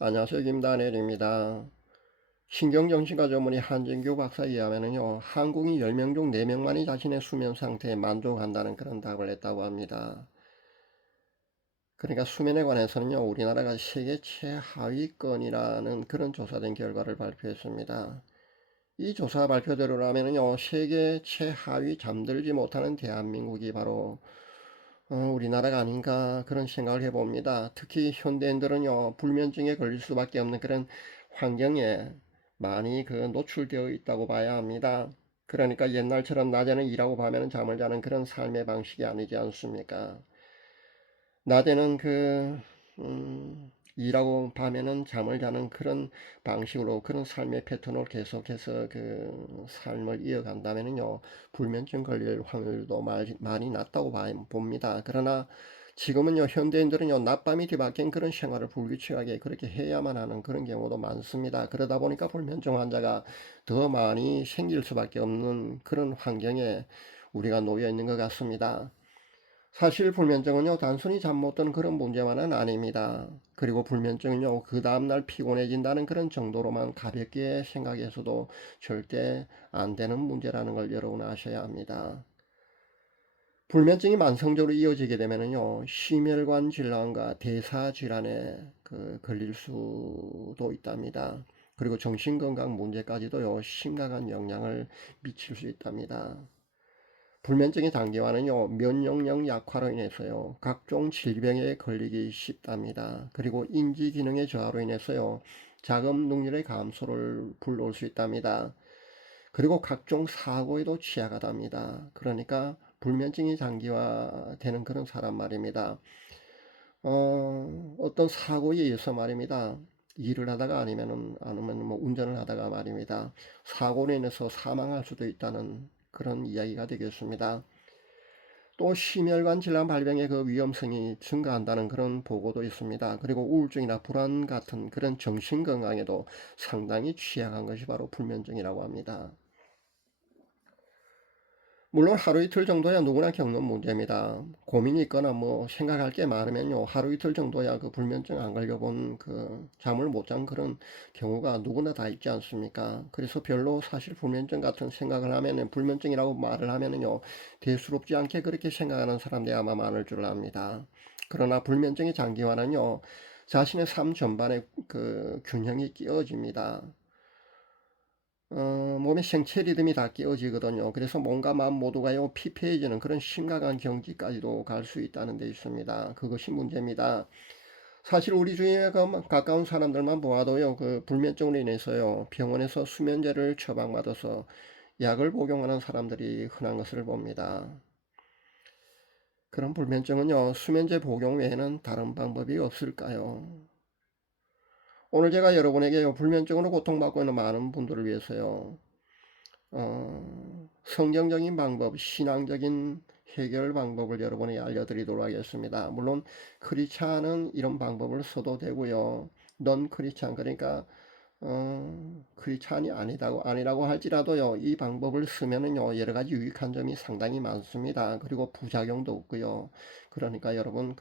안녕하세요. 김다니엘입니다. 신경정신과 전문의 한진규 박사에 의하면요, 한국인 10명 중 4명만이 자신의 수면 상태에 만족한다는 그런 답을 했다고 합니다. 그러니까 수면에 관해서는요, 우리나라가 세계 최하위권이라는 그런 조사된 결과를 발표했습니다. 이 조사 발표대로라면요, 세계 최하위 잠들지 못하는 대한민국이 바로 우리나라가 아닌가 그런 생각을 해봅니다. 특히 현대인들은요, 불면증에 걸릴 수밖에 없는 그런 환경에 많이 노출되어 있다고 봐야 합니다. 그러니까 옛날처럼 낮에는 일하고 밤에는 잠을 자는 그런 삶의 방식이 아니지 않습니까? 낮에는 일하고 밤에는 잠을 자는 그런 방식으로 그런 삶의 패턴으로 계속해서 그 삶을 이어간다면요, 불면증 걸릴 확률도 많이 낮다고 봅니다. 그러나 지금은요, 현대인들은요, 낮밤이 뒤바뀐 그런 생활을 불규칙하게 그렇게 해야만 하는 그런 경우도 많습니다. 그러다 보니까 불면증 환자가 더 많이 생길 수밖에 없는 그런 환경에 우리가 놓여 있는 것 같습니다. 사실 불면증은요, 단순히 잠 못 드는 그런 문제만은 아닙니다. 그리고 불면증은요, 그 다음날 피곤해진다는 그런 정도로만 가볍게 생각해서도 절대 안 되는 문제라는 걸 여러분 아셔야 합니다. 불면증이 만성적으로 이어지게 되면요, 심혈관 질환과 대사 질환에 걸릴 수도 있답니다. 그리고 정신건강 문제까지도요, 심각한 영향을 미칠 수 있답니다. 불면증의 단기화는요, 면역력 약화로 인해서요, 각종 질병에 걸리기 쉽답니다. 그리고 인지 기능의 저하로 인해서요, 자금 능률의 감소를 불러올 수 있답니다. 그리고 각종 사고에도 취약하답니다. 그러니까 불면증이 장기화되는 그런 사람 말입니다. 어떤 사고에 의해서 말입니다. 일을 하다가 아니면 뭐 운전을 하다가 말입니다. 사고로 인해서 사망할 수도 있다는 그런 이야기가 되겠습니다. 또 심혈관 질환 발병의 그 위험성이 증가한다는 그런 보고도 있습니다. 그리고 우울증이나 불안 같은 그런 정신 건강에도 상당히 취약한 것이 바로 불면증이라고 합니다. 물론 하루 이틀 정도야 누구나 겪는 문제입니다. 고민이 있거나 뭐 생각할 게 많으면요, 하루 이틀 정도야 그 불면증 안 걸려본 잠을 못 잔 그런 경우가 누구나 다 있지 않습니까? 그래서 별로 사실 불면증 같은 생각을 하면은, 불면증이라고 말을 하면은요, 대수롭지 않게 그렇게 생각하는 사람들이 아마 많을 줄 압니다. 그러나 불면증의 장기화는요, 자신의 삶 전반에 균형이 깨어집니다. 몸의 생체 리듬이 다 깨어지거든요. 그래서 몸과 마음 모두가요, 피폐해지는 그런 심각한 경지까지도 갈 수 있다는 데 있습니다. 그것이 문제입니다. 사실 우리 주위에 가까운 사람들만 보아도요, 불면증으로 인해서요, 병원에서 수면제를 처방받아서 약을 복용하는 사람들이 흔한 것을 봅니다. 그런 불면증은요, 수면제 복용 외에는 다른 방법이 없을까요? 오늘 제가 여러분에게 불면증으로 고통받고 있는 많은 분들을 위해서요, 성경적인 방법, 신앙적인 해결 방법을 여러분에게 알려드리도록 하겠습니다. 물론 크리스찬은 이런 방법을 써도 되고요. 넌 크리스찬, 그러니까 크리스찬이 아니라고 할지라도요, 이 방법을 쓰면은요, 여러 가지 유익한 점이 상당히 많습니다. 그리고 부작용도 없고요. 그러니까 여러분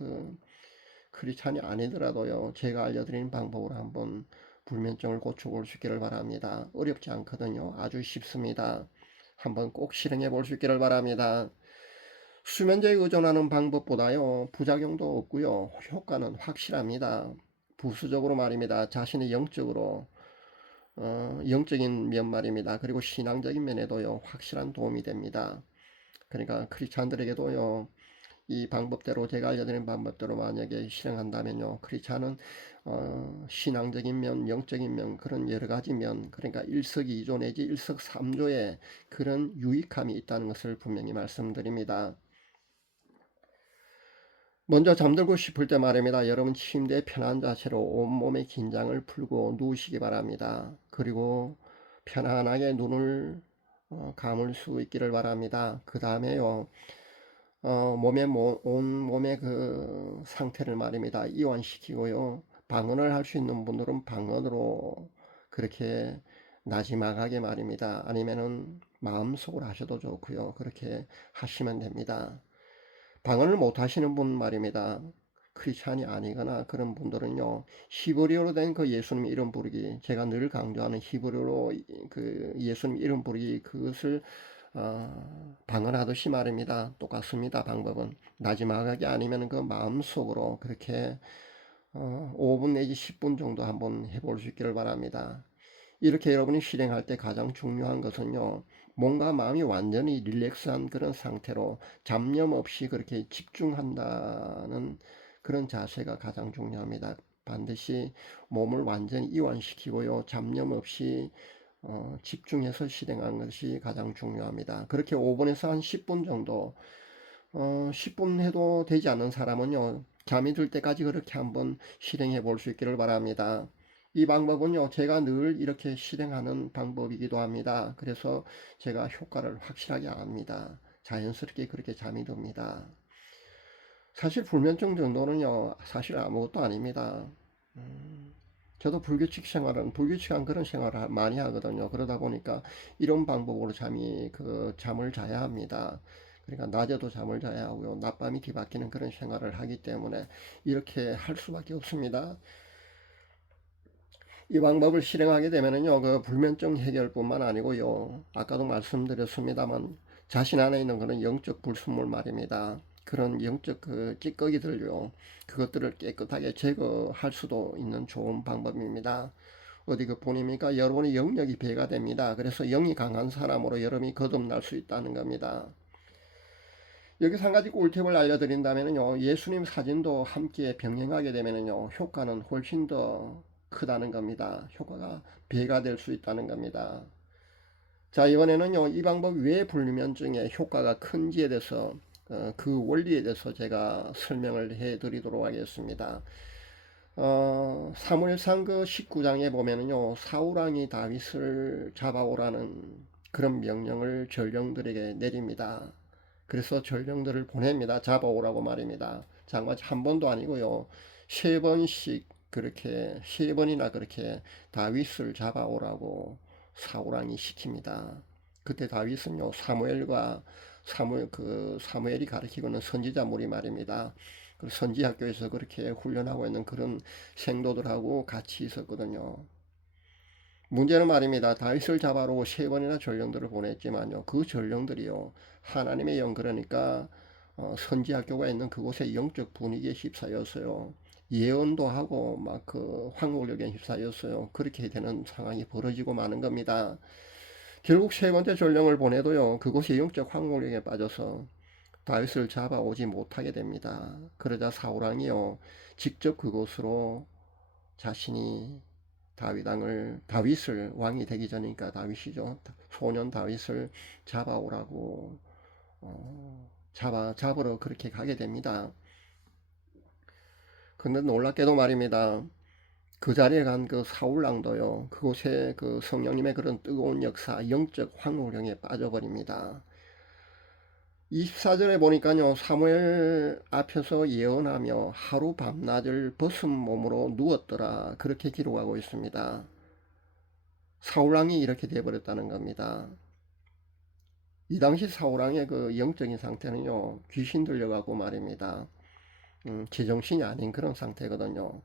크리스찬이 아니더라도요, 제가 알려드리는 방법으로 한번 불면증을 고쳐볼 수 있기를 바랍니다. 어렵지 않거든요. 아주 쉽습니다. 한번 꼭 실행해 볼 수 있기를 바랍니다. 수면제에 의존하는 방법보다요, 부작용도 없고요, 효과는 확실합니다. 부수적으로 말입니다. 자신의 영적인 면 말입니다. 그리고 신앙적인 면에도요, 확실한 도움이 됩니다. 그러니까 크리스찬들에게도요, 이 방법대로, 제가 알려드린 방법대로 만약에 실행한다면요, 크리스찬은 신앙적인 면, 영적인 면, 그런 여러 가지 면, 그러니까 일석이조 내지 일석삼조의 그런 유익함이 있다는 것을 분명히 말씀드립니다. 먼저 잠들고 싶을 때 말입니다. 여러분 침대에 편한 자세로 온몸의 긴장을 풀고 누우시기 바랍니다. 그리고 편안하게 눈을 감을 수 있기를 바랍니다. 그 다음에요, 온몸의 그 상태를 말입니다, 이완시키고요. 방언을 할 수 있는 분들은 방언으로 그렇게 나지막하게 말입니다. 아니면은 마음속으로 하셔도 좋고요. 그렇게 하시면 됩니다. 방언을 못 하시는 분 말입니다. 크리스찬이 아니거나 그런 분들은요, 히브리어로 된 그 예수님 이름 부르기, 제가 늘 강조하는 히브리어로 그 예수님 이름 부르기, 그것을 방언하듯이 말입니다. 똑같습니다. 방법은 나지막하게 아니면 그 마음속으로 그렇게 5분 내지 10분 정도 한번 해볼 수 있기를 바랍니다. 이렇게 여러분이 실행할 때 가장 중요한 것은요, 뭔가 마음이 완전히 릴렉스한 그런 상태로 잡념 없이 그렇게 집중한다는 그런 자세가 가장 중요합니다. 반드시 몸을 완전히 이완시키고요, 잡념 없이 집중해서 실행하는 것이 가장 중요합니다. 그렇게 5분에서 한 10분 정도, 10분 해도 되지 않는 사람은요, 잠이 들 때까지 그렇게 한번 실행해 볼 수 있기를 바랍니다. 이 방법은요, 제가 늘 이렇게 실행하는 방법이기도 합니다. 그래서 제가 효과를 확실하게 압니다. 자연스럽게 그렇게 잠이 듭니다. 사실 불면증 정도는요, 사실 아무것도 아닙니다. 저도 불규칙한 그런 생활을 많이 하거든요. 그러다 보니까 이런 방법으로 잠을 자야 합니다. 그러니까 낮에도 잠을 자야 하고요. 낮밤이 뒤바뀌는 그런 생활을 하기 때문에 이렇게 할 수밖에 없습니다. 이 방법을 실행하게 되면은요, 그 불면증 해결뿐만 아니고요, 아까도 말씀드렸습니다만, 자신 안에 있는 그런 영적 불순물 말입니다. 그런 영적 그 찌꺼기들요, 그것들을 깨끗하게 제거할 수도 있는 좋은 방법입니다. 어디 그 보니까 여러분의 영역이 배가 됩니다. 그래서 영이 강한 사람으로 여러분이 거듭날 수 있다는 겁니다. 여기서 한 가지 꿀팁을 알려드린다면요, 예수님 사진도 함께 병행하게 되면요, 효과는 훨씬 더 크다는 겁니다. 효과가 배가 될 수 있다는 겁니다. 자, 이번에는요, 이 방법 왜 불면증에 효과가 큰지에 대해서 그 원리에 대해서 제가 설명을 해 드리도록 하겠습니다. 사무엘상 그 19장에 보면은요, 사울왕이 다윗을 잡아오라는 그런 명령을 전령들에게 내립니다. 그래서 전령들을 보냅니다. 잡아오라고 말입니다. 장마치 한 번도 아니고요, 세 번씩 그렇게 세 번이나 그렇게 다윗을 잡아오라고 사울왕이 시킵니다. 그때 다윗은요, 사무엘이 가르치고는 선지자물이 말입니다. 그 선지 학교에서 그렇게 훈련하고 있는 그런 생도들하고 같이 있었거든요. 문제는 말입니다. 다윗을 잡아로 세 번이나 전령들을 보냈지만요, 그 전령들이요, 하나님의 영, 그러니까 선지 학교가 있는 그곳의 영적 분위기에 휩싸였어요. 예언도 하고 막 그 황홀력에 휩싸였어요. 그렇게 되는 상황이 벌어지고 마는 겁니다. 결국 세 번째 전령을 보내도요, 그곳이 영적 황홀력에 빠져서 다윗을 잡아오지 못하게 됩니다. 그러자 사울왕이요, 직접 그곳으로 자신이 다윗을 왕이 되기 전이니까 다윗이죠. 소년 다윗을 잡아오라고 잡으러 그렇게 가게 됩니다. 근데 놀랍게도 말입니다. 그 자리에 간 그 사울왕도요, 그곳에 그 성령님의 그런 뜨거운 역사, 영적 황홀령에 빠져버립니다. 24절에 보니까요, 사무엘 앞에서 예언하며 하루 밤낮을 벗은 몸으로 누웠더라, 그렇게 기록하고 있습니다. 사울왕이 이렇게 되어버렸다는 겁니다. 이 당시 사울왕의 그 영적인 상태는요, 귀신 들려가고 말입니다. 제정신이 아닌 그런 상태거든요.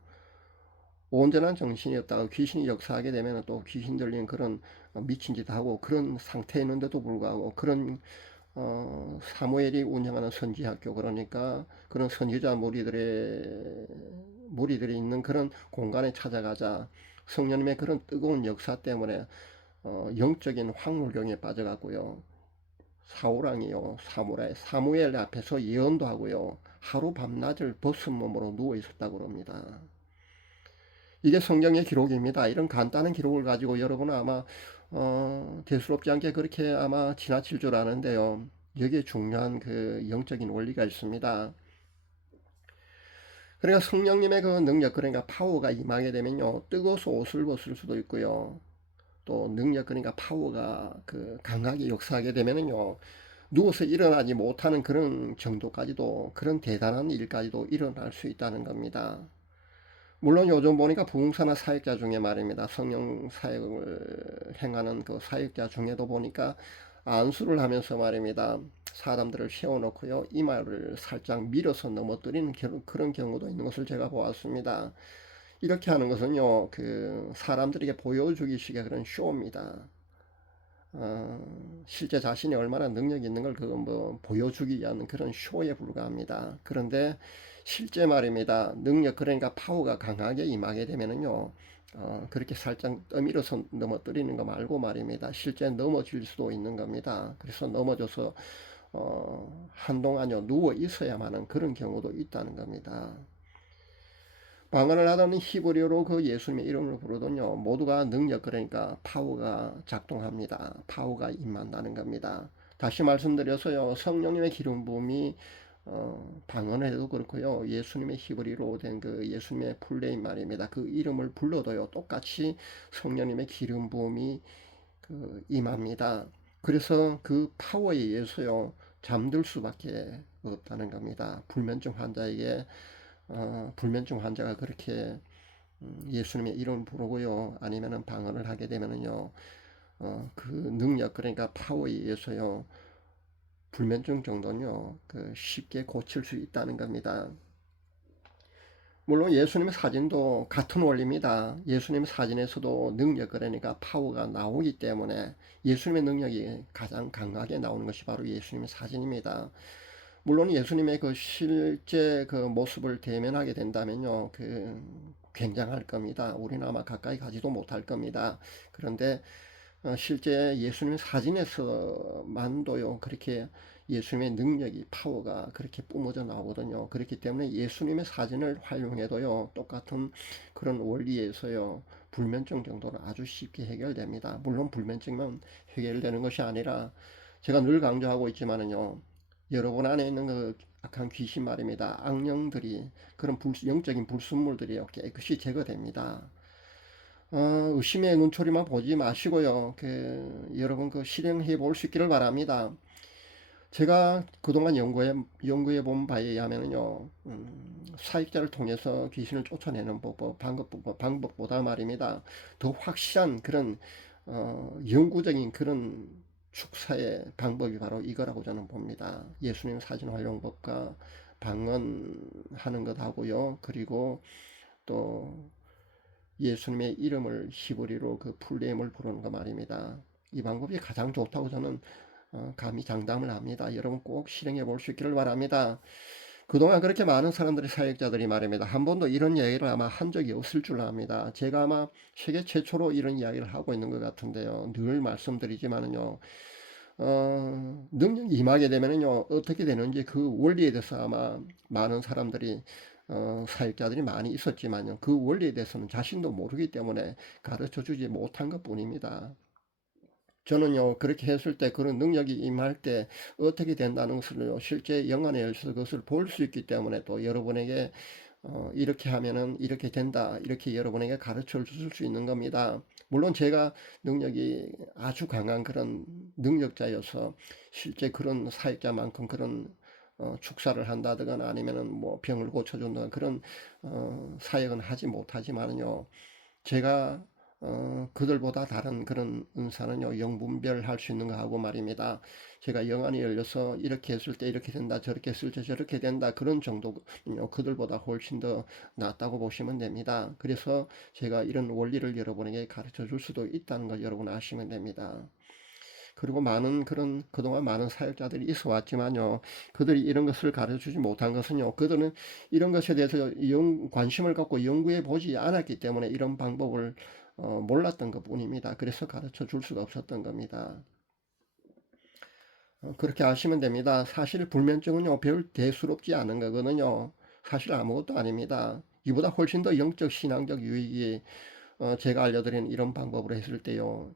온전한 정신이었다가 귀신이 역사하게 되면 또 귀신 들린 그런 미친 짓 하고 그런 상태였는데도 불구하고 그런 사무엘이 운영하는 선지학교, 그러니까 그런 선지자 무리들이 있는 그런 공간에 찾아가자 성령님의 그런 뜨거운 역사 때문에 영적인 황홀경에 빠져갔고요. 사울왕이요, 사무엘 앞에서 예언도 하고요, 하루 밤낮을 벗은 몸으로 누워 있었다고 합니다. 이게 성경의 기록입니다. 이런 간단한 기록을 가지고 여러분은 아마 대수롭지 않게 그렇게 아마 지나칠 줄 아는데요, 여기에 중요한 그 영적인 원리가 있습니다. 그러니까 성령님의 그 능력, 그러니까 파워가 임하게 되면요, 뜨거워서 옷을 벗을 수도 있고요, 또 능력, 그러니까 파워가 그 강하게 역사하게 되면은요, 누워서 일어나지 못하는 그런 정도까지도, 그런 대단한 일까지도 일어날 수 있다는 겁니다. 물론 요즘 보니까 부흥사나 사역자 중에 말입니다, 성령 사역을 행하는 그 사역자 중에도 보니까 안수를 하면서 말입니다. 사람들을 세워놓고요. 이마를 살짝 밀어서 넘어뜨리는 그런 경우도 있는 것을 제가 보았습니다. 이렇게 하는 것은요, 그 사람들에게 보여주기 식의 그런 쇼입니다. 실제 자신이 얼마나 능력이 있는 걸 그거 뭐 보여주기 위한 그런 쇼에 불과합니다. 그런데 실제 말입니다. 능력, 그러니까 파워가 강하게 임하게 되면은요, 그렇게 살짝 떠밀어서 넘어뜨리는 거 말고 말입니다. 실제 넘어질 수도 있는 겁니다. 그래서 넘어져서 한동안요 누워 있어야만 하는 그런 경우도 있다는 겁니다. 방언을 하다는 히브리어로 그 예수님의 이름을 부르더니요 모두가 능력, 그러니까 파워가 작동합니다. 파워가 임한다는 겁니다. 다시 말씀드려서요, 성령님의 기름 부음이 방언을 해도 그렇고요, 예수님의 히브리로 된 그 예수님의 풀네임 말입니다. 그 이름을 불러도요 똑같이 성령님의 기름 부음이 그 임합니다. 그래서 그 파워에 의해서요 잠들 수밖에 없다는 겁니다. 불면증 환자에게 불면증 환자가 그렇게 예수님의 이름을 부르고요, 아니면은 방언을 하게 되면은요, 그 능력, 그러니까 파워에 의해서요, 불면증 정도는요, 그 쉽게 고칠 수 있다는 겁니다. 물론 예수님의 사진도 같은 원리입니다. 예수님의 사진에서도 능력, 그러니까 파워가 나오기 때문에 예수님의 능력이 가장 강하게 나오는 것이 바로 예수님의 사진입니다. 물론 예수님의 그 실제 그 모습을 대면하게 된다면요, 그 굉장할 겁니다. 우리는 아마 가까이 가지도 못할 겁니다. 그런데 실제 예수님 사진에서만도요 그렇게 예수님의 능력이, 파워가 그렇게 뿜어져 나오거든요. 그렇기 때문에 예수님의 사진을 활용해도요 똑같은 그런 원리에서요 불면증 정도는 아주 쉽게 해결됩니다. 물론 불면증만 해결되는 것이 아니라 제가 늘 강조하고 있지만은요, 여러분 안에 있는 그 악한 귀신 말입니다. 악령들이, 그런 영적인 불순물들이요 깨끗이 제거됩니다. 의심의 눈초리만 보지 마시고요. 여러분 그 실행해 볼 수 있기를 바랍니다. 제가 그동안 연구해 본 바에 의하면요, 사익자를 통해서 귀신을 쫓아내는 방법보다 말입니다, 더 확실한 그런, 영구적인 그런 축사의 방법이 바로 이거라고 저는 봅니다. 예수님 사진 활용법과 방언하는 것 하고요. 그리고 또 예수님의 이름을 히브리로 그 풀네임을 부르는 거 말입니다. 이 방법이 가장 좋다고 저는 감히 장담을 합니다. 여러분 꼭 실행해 볼 수 있기를 바랍니다. 그동안 그렇게 많은 사람들이, 사역자들이 말입니다, 한 번도 이런 이야기를 아마 한 적이 없을 줄 압니다. 제가 아마 세계 최초로 이런 이야기를 하고 있는 것 같은데요, 늘 말씀드리지만은요, 능력이 임하게 되면은요 어떻게 되는지 그 원리에 대해서 아마 많은 사람들이, 사역자들이 많이 있었지만요, 그 원리에 대해서는 자신도 모르기 때문에 가르쳐 주지 못한 것 뿐입니다. 저는요 그렇게 했을 때, 그런 능력이 임할 때 어떻게 된다는 것을요 실제 영안에 열려서 그것을 볼 수 있기 때문에, 또 여러분에게 이렇게 하면은 이렇게 된다, 이렇게 여러분에게 가르쳐 줄 수 있는 겁니다. 물론 제가 능력이 아주 강한 그런 능력자여서 실제 그런 사역자만큼 그런 축사를 한다거나 아니면은 뭐 병을 고쳐준다거나 그런 사역은 하지 못하지만요, 제가 그들보다 다른 그런 은사는요 영분별할 수 있는 거 하고 말입니다. 제가 영안이 열려서 이렇게 했을 때 이렇게 된다, 저렇게 했을 때 저렇게 된다, 그런 정도는요 그들보다 훨씬 더 낫다고 보시면 됩니다. 그래서 제가 이런 원리를 여러분에게 가르쳐 줄 수도 있다는 걸 여러분 아시면 됩니다. 그리고 많은 그런, 그동안 많은 사역자들이 있어 왔지만요, 그들이 이런 것을 가르쳐 주지 못한 것은요, 그들은 이런 것에 대해서 관심을 갖고 연구해 보지 않았기 때문에 이런 방법을 몰랐던 것 뿐입니다. 그래서 가르쳐 줄 수가 없었던 겁니다. 그렇게 아시면 됩니다. 사실 불면증은요 별 대수롭지 않은 거거든요. 사실 아무것도 아닙니다. 이보다 훨씬 더 영적 신앙적 유익이, 제가 알려드린 이런 방법으로 했을 때요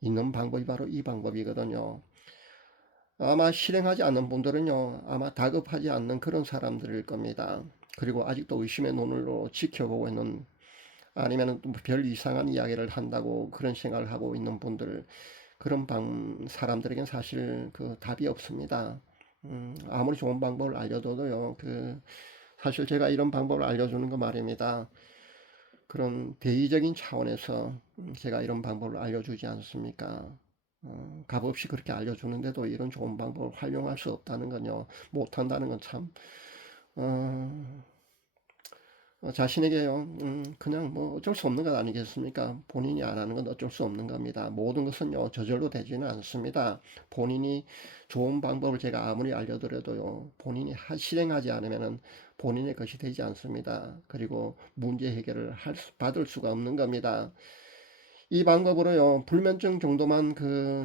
있는 방법이 바로 이 방법이거든요. 아마 실행하지 않는 분들은요 아마 다급하지 않는 그런 사람들일 겁니다. 그리고 아직도 의심의 눈으로 지켜보고 있는, 아니면 별 이상한 이야기를 한다고 그런 생각을 하고 있는 분들, 그런 사람들에겐 사실 그 답이 없습니다. 아무리 좋은 방법을 알려줘도요, 사실 제가 이런 방법을 알려주는 거 말입니다, 그런 대의적인 차원에서 제가 이런 방법을 알려주지 않습니까? 값없이 그렇게 알려주는데도 이런 좋은 방법을 활용할 수 없다는 건요, 못한다는 건 참, 어, 자신에게요, 그냥 뭐 어쩔 수 없는 것 아니겠습니까? 본인이 안 하는 건 어쩔 수 없는 겁니다. 모든 것은요, 저절로 되지는 않습니다. 본인이 좋은 방법을 제가 아무리 알려드려도요, 본인이 실행하지 않으면은 본인의 것이 되지 않습니다. 그리고 문제 해결을 받을 수가 없는 겁니다. 이 방법으로요, 불면증 정도만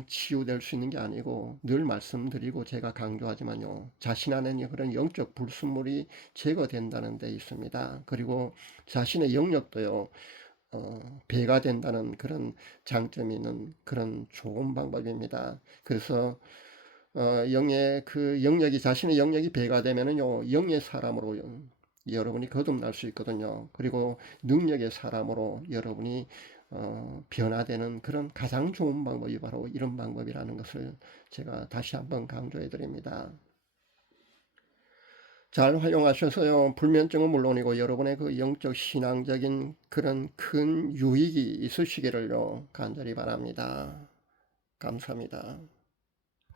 치유될 수 있는 게 아니고, 늘 말씀드리고 제가 강조하지만요, 자신 안에 그런 영적 불순물이 제거된다는 데 있습니다. 그리고 자신의 영역도요, 배가 된다는 그런 장점이 있는 그런 좋은 방법입니다. 그래서, 영역이, 자신의 영역이 배가 되면은요, 영의 사람으로 여러분이 거듭날 수 있거든요. 그리고 능력의 사람으로 여러분이 변화되는 그런 가장 좋은 방법이 바로 이런 방법이라는 것을 제가 다시 한번 강조해 드립니다. 잘 활용하셔서요, 불면증은 물론이고 여러분의 그 영적 신앙적인 그런 큰 유익이 있으시기를요, 간절히 바랍니다. 감사합니다.